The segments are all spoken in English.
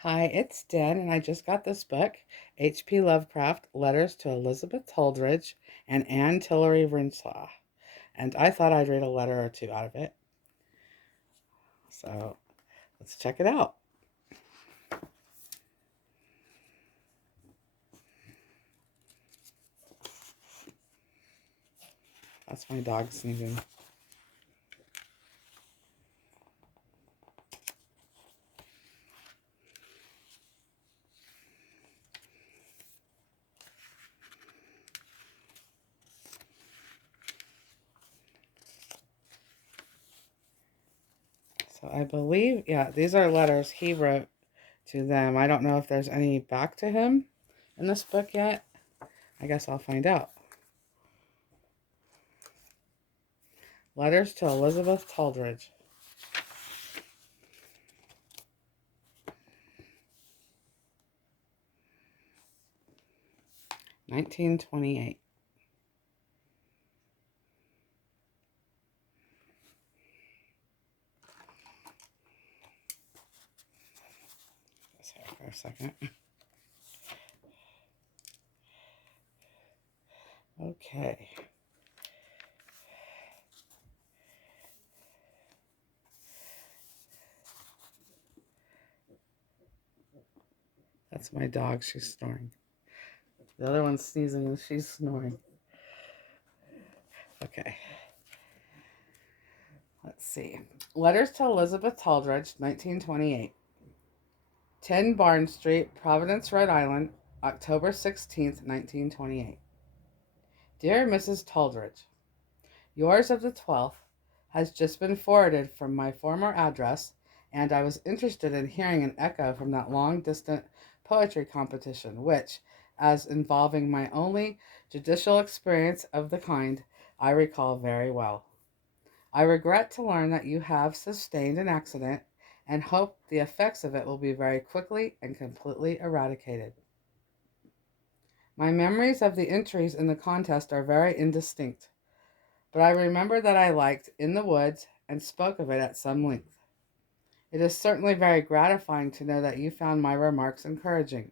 Hi, it's Dan, and I just got this book, HP Lovecraft Letters to Elizabeth Toldridge and Tillery Renshaw. And I thought I'd read a letter or two out of it. So let's check it out. That's my dog sneezing. So I believe, yeah, these are letters he wrote to them. I don't know if there's any back to him in this book yet. I guess I'll find out. Letters to Elizabeth Toldridge. 1928. Sorry for a second. Okay. That's my dog. She's snoring. The other one's sneezing and she's snoring. Okay. Let's see. Letters to Elizabeth Toldridge, 1928. 10 Barn Street, Providence, Rhode Island, October 16th, 1928. Dear Mrs. Toldridge, yours of the 12th has just been forwarded from my former address, and I was interested in hearing an echo from that long distant poetry competition, which, as involving my only judicial experience of the kind, I recall very well. I regret to learn that you have sustained an accident and hope the effects of it will be very quickly and completely eradicated. My memories of the entries in the contest are very indistinct, but I remember that I liked In the Woods and spoke of it at some length. It is certainly very gratifying to know that you found my remarks encouraging,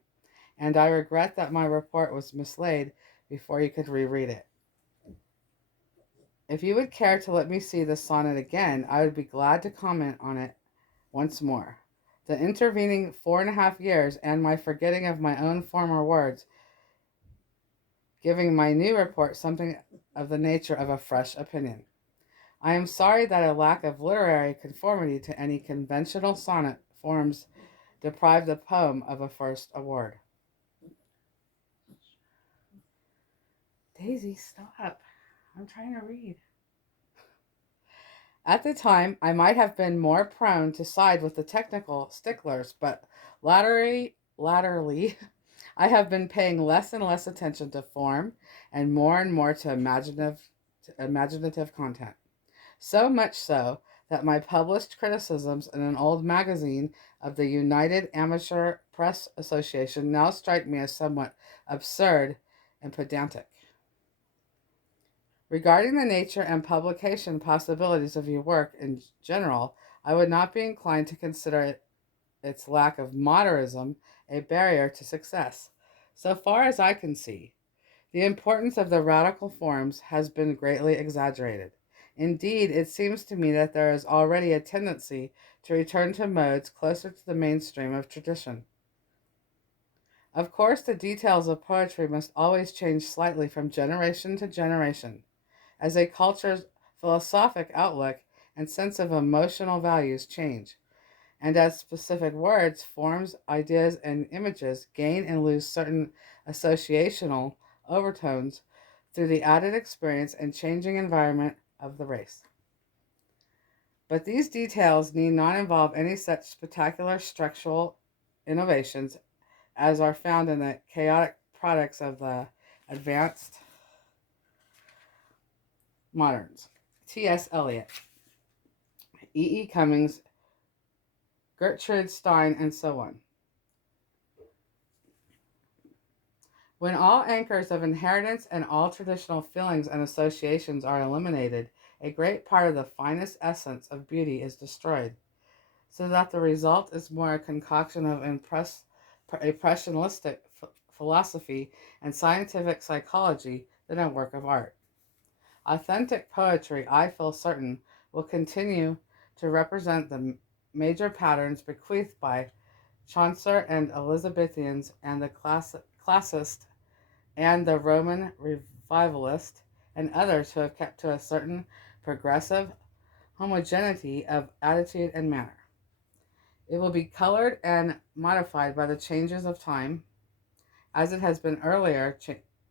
and I regret that my report was mislaid before you could reread it. If you would care to let me see the sonnet again, I would be glad to comment on it once more. The intervening 4.5 years and my forgetting of my own former words, giving my new report something of the nature of a fresh opinion. I am sorry that a lack of literary conformity to any conventional sonnet forms deprived the poem of a first award. Daisy, stop. I'm trying to read. At the time, I might have been more prone to side with the technical sticklers, but latterly, I have been paying less and less attention to form and more to imaginative content. So much so that my published criticisms in an old magazine of the United Amateur Press Association now strike me as somewhat absurd and pedantic. Regarding the nature and publication possibilities of your work in general, I would not be inclined to consider its lack of modernism a barrier to success. So far as I can see, the importance of the radical forms has been greatly exaggerated. Indeed, it seems to me that there is already a tendency to return to modes closer to the mainstream of tradition. Of course, the details of poetry must always change slightly from generation to generation, as a culture's philosophic outlook and sense of emotional values change, and as specific words, forms, ideas, and images gain and lose certain associational overtones through the added experience and changing environment of the race. But these details need not involve any such spectacular structural innovations as are found in the chaotic products of the advanced moderns. T.S. Eliot, E. Cummings, Gertrude Stein, and so on. When all anchors of inheritance and all traditional feelings and associations are eliminated, a great part of the finest essence of beauty is destroyed. so that the result is more a concoction of impressionistic philosophy and scientific psychology than a work of art. Authentic poetry, I feel certain, will continue to represent the major patterns bequeathed by Chaucer and Elizabethans and the classicist and the Roman revivalist and others who have kept to a certain progressive homogeneity of attitude and manner. It will be colored and modified by the changes of time, as it has been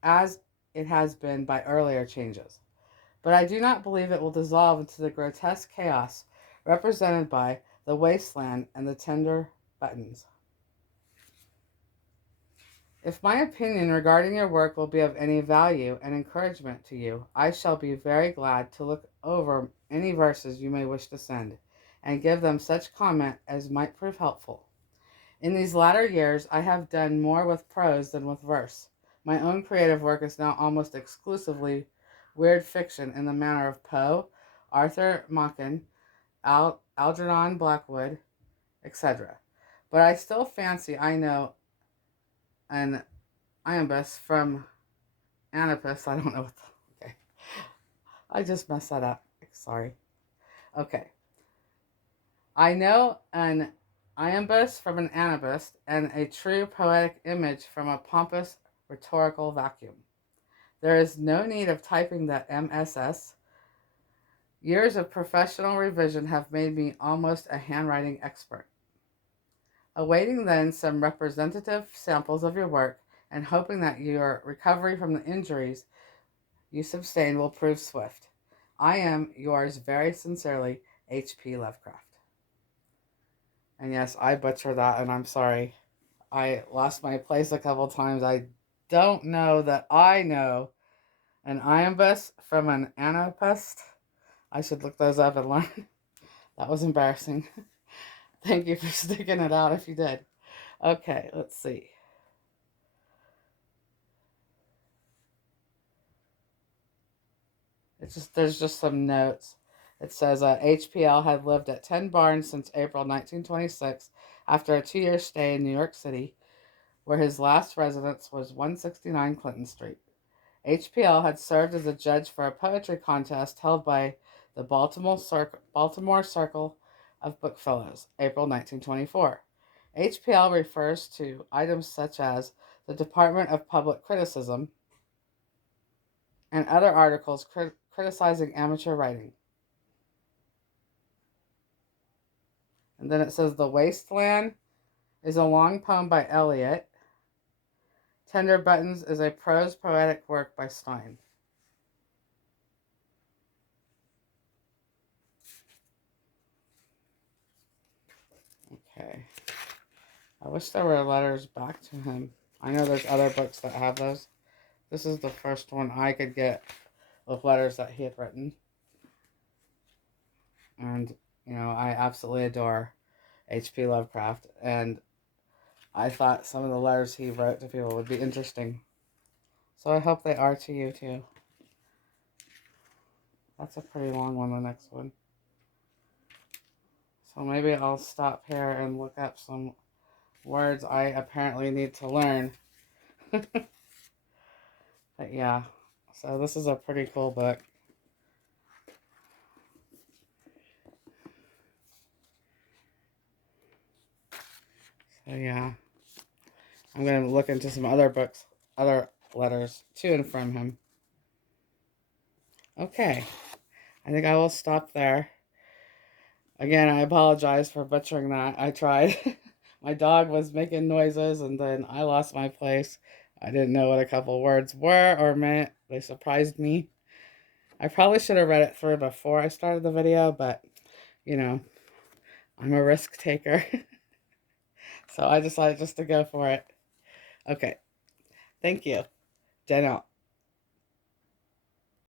as it has been by earlier changes. But I do not believe it will dissolve into the grotesque chaos represented by the wasteland and the tender buttons. If my opinion regarding your work will be of any value and encouragement to you, I shall be very glad to look over any verses you may wish to send, and give them such comment as might prove helpful. In these latter years, I have done more with prose than with verse. My own creative work is now almost exclusively weird fiction in the manner of Poe, Arthur Machen, Algernon Blackwood, etc. But I still fancy I know an iambus from Anapus. I don't know what okay. I just messed that up. Sorry. Okay. I know an iambus from an Anabus and a true poetic image from a pompous rhetorical vacuum. There is no need of typing that MSS. Years of professional revision have made me almost a handwriting expert. Awaiting then some representative samples of your work and hoping that your recovery from the injuries you sustained will prove swift. I am yours very sincerely, HP Lovecraft. And yes, I butchered that, and I'm sorry. I lost my place a couple times. I don't know that I know an iambus from an anapest. I should look those up and learn. That was embarrassing. Thank you for sticking it out if you did. Okay, let's see. There's just some notes. It says HPL had lived at 10 Barnes since April 1926 after a 2-year stay in New York City, where his last residence was 169 Clinton Street. HPL had served as a judge for a poetry contest held by the Baltimore Circle of Bookfellows, April 1924. HPL refers to items such as the Department of Public Criticism and other articles criticizing amateur writing. And then it says The Wasteland is a long poem by Eliot. Tender Buttons is a prose poetic work by Stein. Okay. I wish there were letters back to him. I know there's other books that have those. This is the first one I could get with letters that he had written. And, I absolutely adore HP Lovecraft. And I thought some of the letters he wrote to people would be interesting. So I hope they are to you, too. That's a pretty long one, the next one. So maybe I'll stop here and look up some words I apparently need to learn. But yeah, so this is a pretty cool book. So yeah, I'm going to look into some other books, other letters to and from him. Okay, I think I will stop there. Again, I apologize for butchering that. I tried. My dog was making noises, and then I lost my place. I didn't know what a couple words were or meant. They surprised me. I probably should have read it through before I started the video, but, I'm a risk taker. So I decided just to go for it. Okay. Thank you. Jen out.